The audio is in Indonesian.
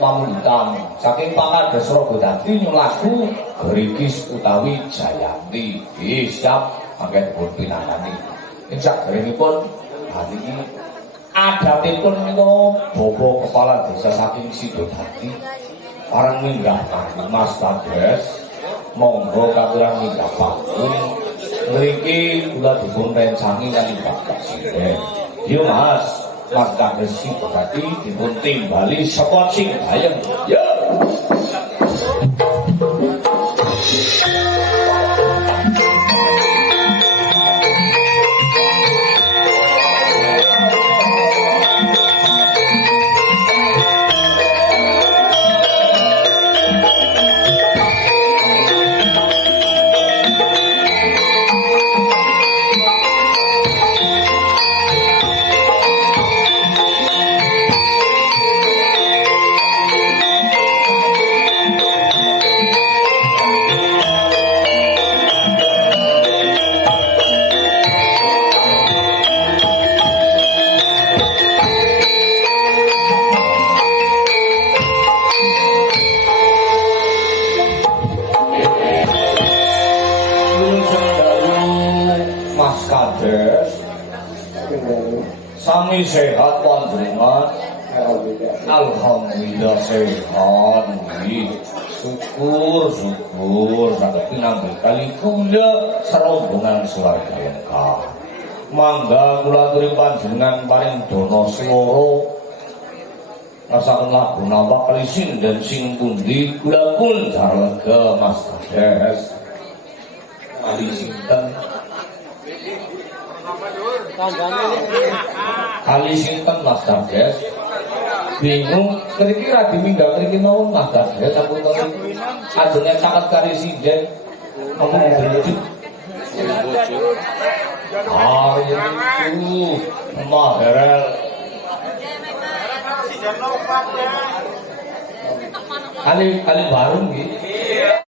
Pamungkam saking Pangadas Ragadadi nyulaku Gerigis utawi Jayanti. Siap mangke dipun pinanani. Ing sakderengipun hari ini adatipun menika Bapak Kepala Desa saking Sidodadi parang minggah kangge Mas Kades. Monggo katuran minggah panggung mriki kula dipun rencani kaliyan Bapak Presiden. Yo Mas Mas Kades Sidodadi dipun timbali saka sing bayeng. Yo. Sami sehat panjenengan. Alhamdulillah sehat. Syukur saged pinanggih kali kula serombongan keluarga lengkap. Mangga kula aturi panjenengan paring dana swara. Rasaken lagu napa kali sinden sing pundi kula pun jarlega Mas Kades. Kali sinten? Kali sinten Mas Kades? Bingung, mriki ra diminggah mriki mawon Mas Kades sampun ten. Ajenge caket kali sinden. Ngomong bojo. Ah, itu Maherel. Kali baru nggih.